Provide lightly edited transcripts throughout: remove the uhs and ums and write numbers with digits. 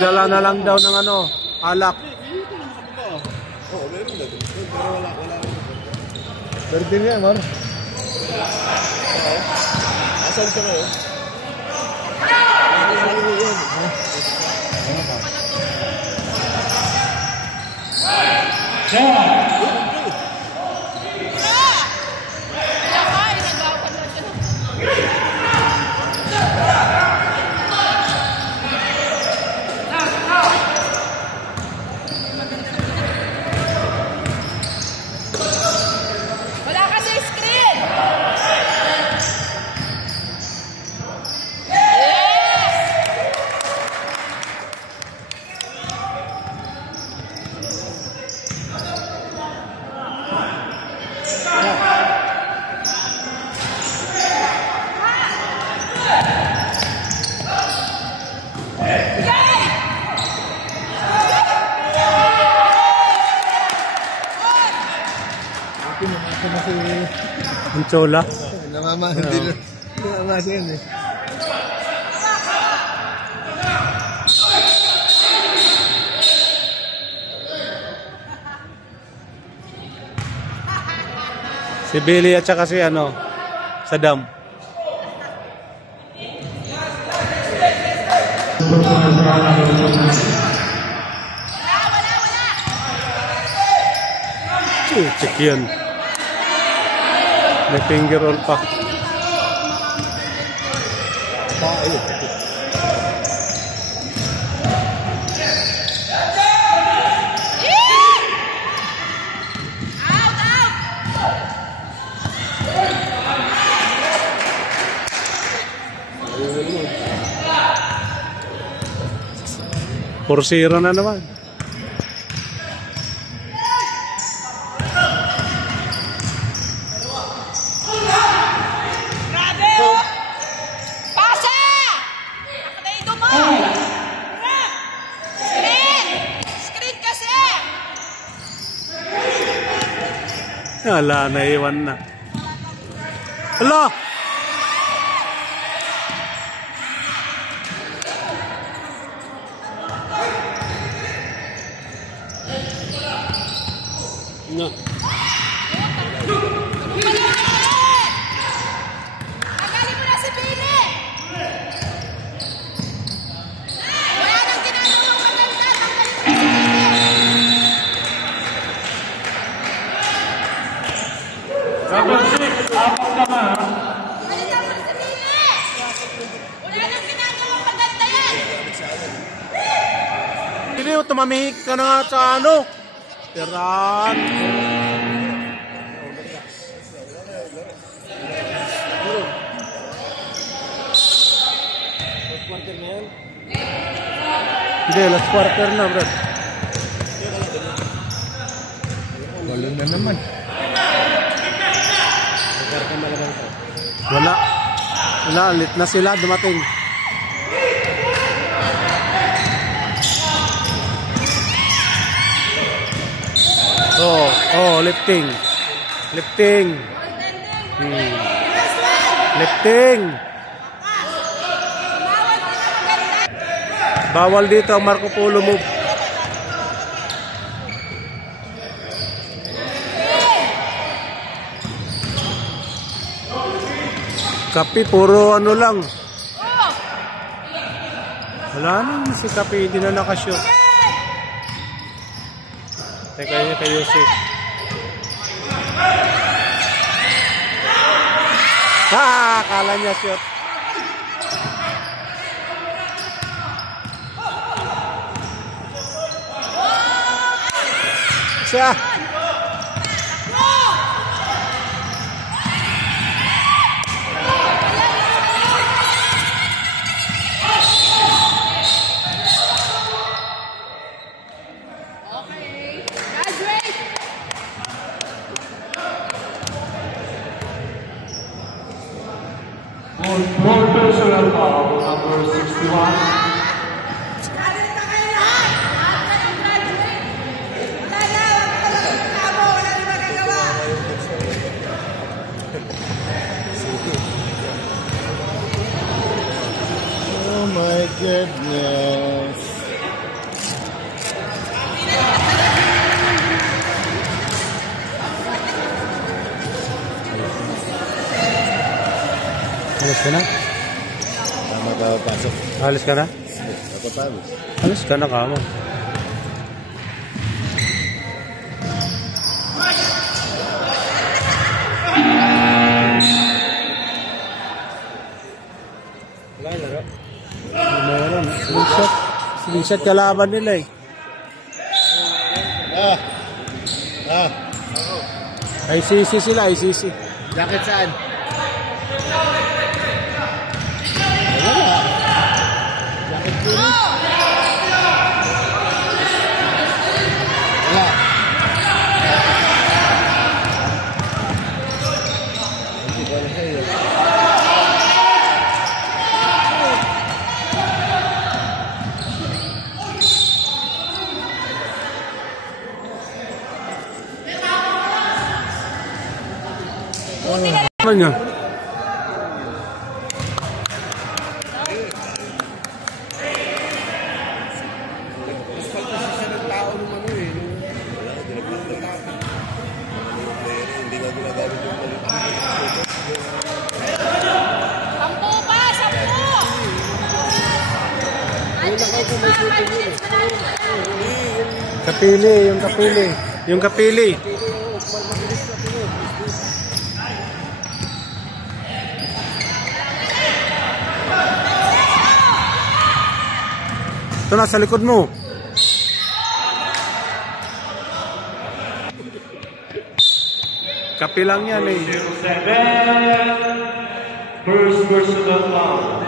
Dala na lang daw ng ano, alak. Oo, meron na din. Pero wala. Berde niya, man. Asan siya ngayon? Wala kasi screen! Ang chola. Hindi na. Namamasa yan eh. Si Billy at saka si ano, Saddam. Check yun. May finger roll pa. Por 0 na naman. Wala, naiwan na. Hala! No. Tagalin mo na si Pili! Wala nang ginagawang maganda. Number 6, apat naman. Balikan mo si Pili! Wala nang ginagawang maganda yan! Hindi, tumamihik ka na nga sa ano. Tiran. Hindi, last quarter na, bro. Wala na naman. Wala. Wala, lit na sila dumating. Lifting. Lifting. Lifting. Bawal dito ang Marco Polo move. Kapi, puro ano lang. Wala nang si Kapi, hindi na nakashoot. Teka yun kay Yosef. Kala niya shoot. Siya. More personal foul, number 61. Oh my goodness. Alis ka na? Tama ka pasok. Alis ka na? Ako tamis. Alis ka na kamo. Meron. Slingshot. Slingshot kalaban nila eh. ICC sila, ICC. Jacket saan? Wala. Hindi ko alam sa'yo. Ano niya? Hindi nga ginagamit yung Sampu pa! Sampu! Kapili, yung kapili. Yung kapili. Ito na, sa likod mo. Kapi lang yan eh. First personal foul.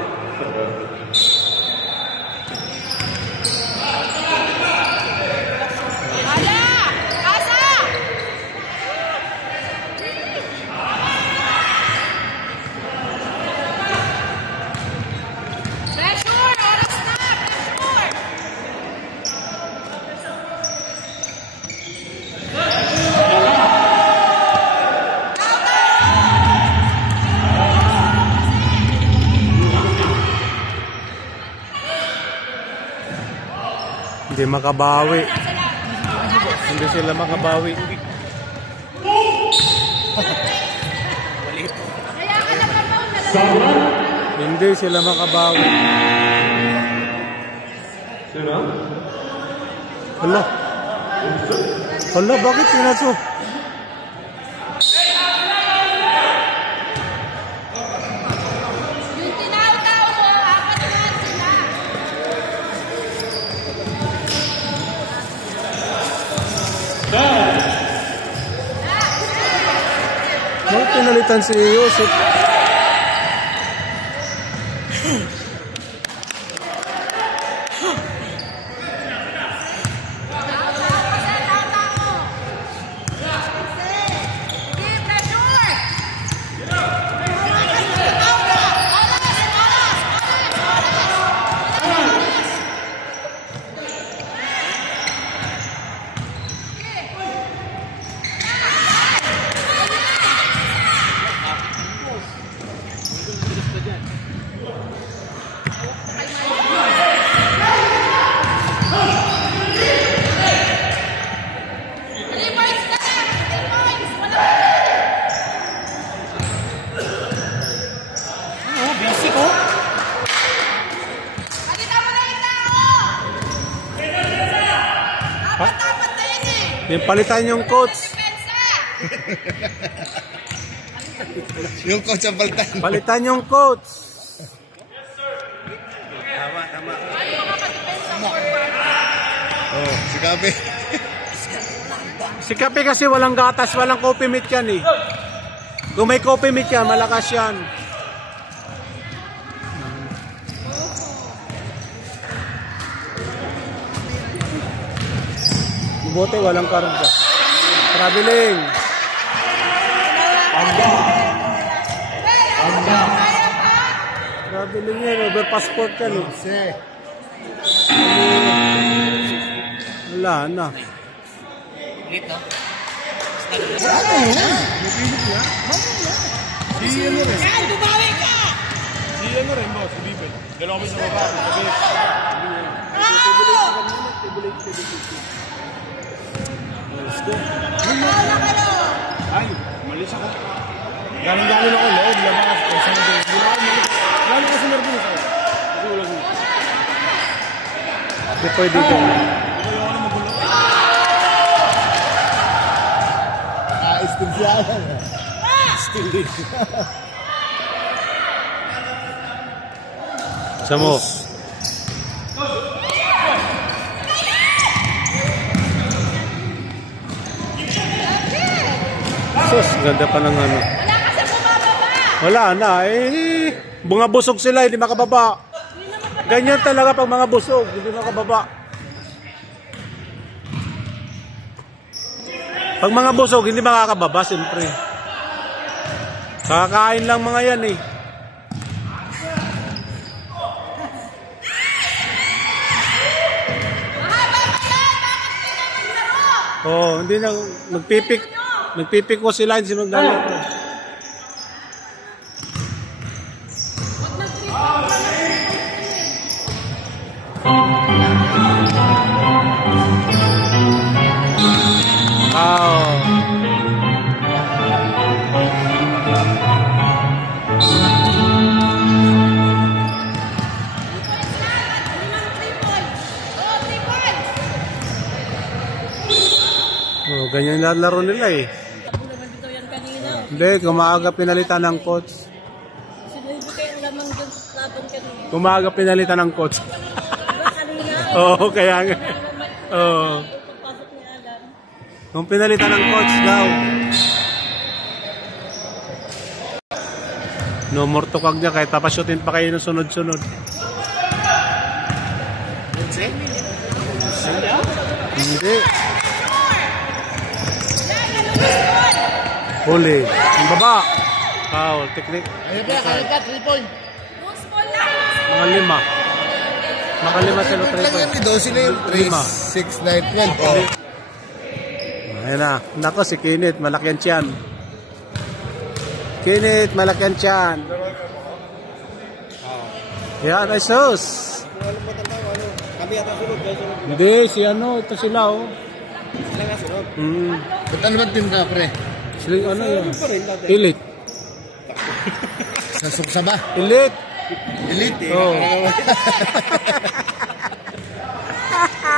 Ala! Asa! Pressure! Oras na! Pressure! Hindi makabawi. Hindi sila makabawi. Kaya ka nagkakaroon na Hindi sila makabawi. Sino? Hala. Hala, bakit pinaso? yung tinaw-taw mo, apat naman sila. Bakit pinalitan si Yusuf? Yung palitan yung coach. Yung coach ang palitan. Palitan yung coach. Oh, si Kape. Si Kape kasi walang gatas, walang coffee meat yan eh. Kung may coffee meat yan, malakas yan. Buti walang karga. Traveling. Traveling yan, over passport yan eh. Wala na. Yan, bumawi ka! Si ano rin mo, si Bibel. Dalawa kami sa baba. Ay, malis ako. Galing ako loob. Labas. Isang Hindi pwede dyan. Still siya yan. Still din. Sa mo. Sus, ganda pa ng ano. Wala kasi bumababa. Wala na eh. Mga busog sila, hindi makababa. Ganyan talaga pag mga busog, hindi makababa. Pag mga busog, hindi makakababa, siyempre. Kakain lang mga yan eh. Oh, hindi na nagpipik ko sila, hindi sila magdala. Oh, ganyan laro nila eh. Hindi, kumaga pinalitan ng coach. Kumaga pinalitan ng coach. Oo, kaya nga. Oo. Kung pinalitan ng coach daw. No more tukag niya kahit tapasutin pa kayo ng sunod-sunod. Hindi. Huli. Ang baba. Foul. Technique. Kaya pa, 3 point. Mga 5. Mga 5 sila 3 Lang yan, point. 12 na yung 3, 6, 9, 12. Ayan na. Nako si Kenneth. Malaki ang tiyan. Kenneth, malaki ang tiyan. Yan ay sus. Kami yata sunod. Hindi, si ano. Ito sila oh. Sila nga sunod. Ba't ano ba team ka, pre? Sila ano yun? Elite. Sa Suksaba? Elite. Elite eh. Oo.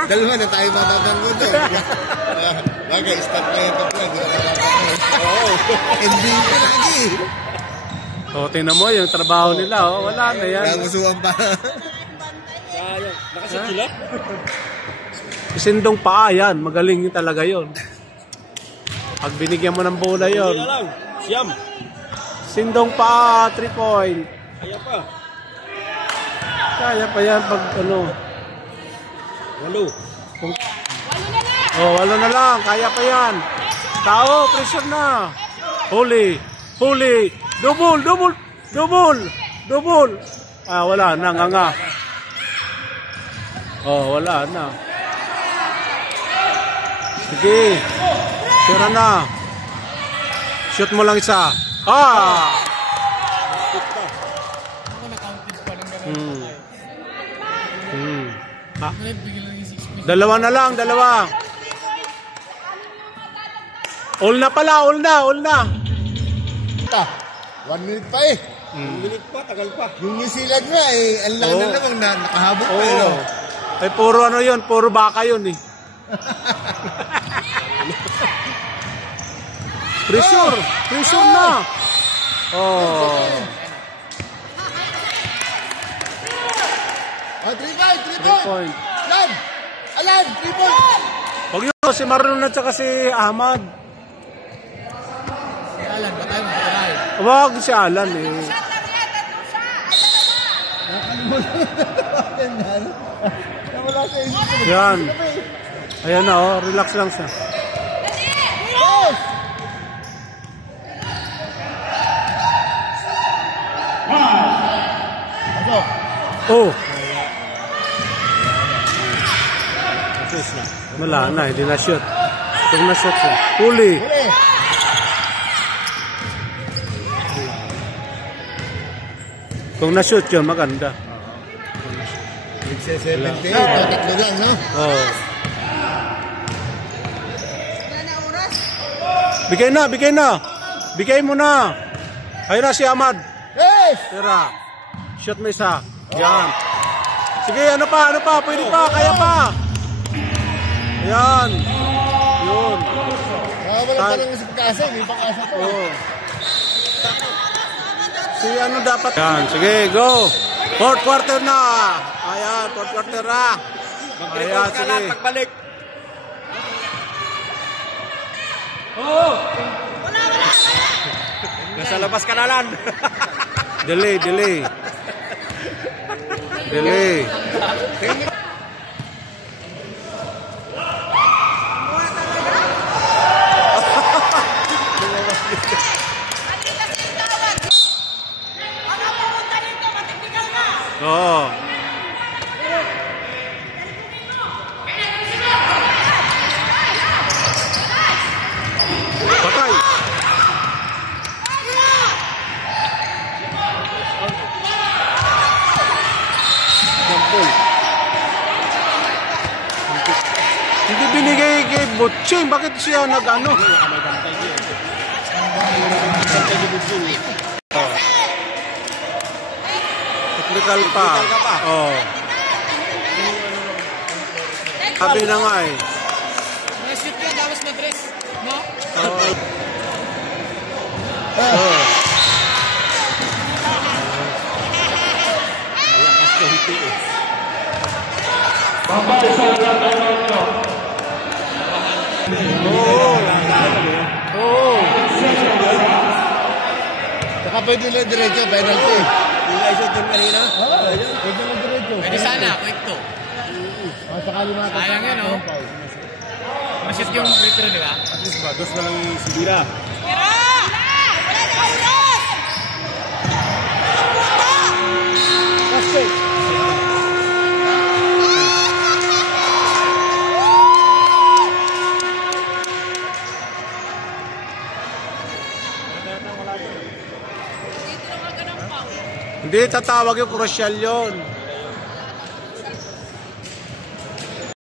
Dalawa na tayo matatanggol doon. Bagay, start na yung kapla. Oo. MVP lagi. O, tingnan mo yung trabaho nila. Oh. Wala na yan. Namusuhan pa. Sayang. Nakasit sila? Sindong paa yan. Magaling yun talaga yun. Pag binigyan mo ng bola yun. Kaya lang. Siyam. Sindong paa, 3 point. Kaya pa. Kaya pa yan pag ano. 8. Oh, 8 na lang. Kaya pa yan. Tao, pressure na. Huli. Huli. Double, double, double, double. Ah, wala na, nga. Oh, wala na. Sige. Tira na. Shoot mo lang isa. Ah! Ah. Dalawa na lang, dalawa. All na pala, all na, all na. 1 minute pa eh. 1 minute pa, tagal pa. Yung New Zealand nga eh, ang lang na namang nakahabot pa eh. Oh. Ay, puro ano yun, puro baka yun eh. Pressure, pressure na. Oh. 3 point. Alan! Alan! 3 point! Huwag nyo, si Marlon at saka si Ahmad. Alan, batay mo, batay. Huwag si Alan eh. Yan. Ayan na oh, relax lang siya. Oh. Wala na, hindi na shoot. Ito na shoot siya. Huli. Kung na-shoot yun, maganda. 6-17, tatlo lang, no? Oh. Bigay na, bigay na. Bigay mo na. Ayun na si Ahmad. Yes! Tira. Shoot mo isa. Yan. Sige, ano pa? Pwede pa, kaya pa. Ayan. Yun. Wala pa lang sa kasa, hindi pa kasa pa. Oh. Si ano dapat? Ayan, sige, go. Fourth quarter na. Ayan, fourth quarter na. Ayan, sige. Pagbalik. Nasa labas ka na lang. Delay. Oo. Patay. Hindi binigay kay Butching. Bakit siya nag-ano? Technical pa. Oh. Sabi na nga eh. Shoot ka, tapos mag-dress. No? Oh. Oh. Saka pwede lang diretso, penalty. Yung isa dyan kanina. Pwede lang diretso. Pwede sana, quick to. Sakali mga Sayang yun, oh. Mashoot yung free throw, di ba? At least ba, dos na lang yung sibira. Tira! Wala na oras! Hindi tatawag yung crucial yun.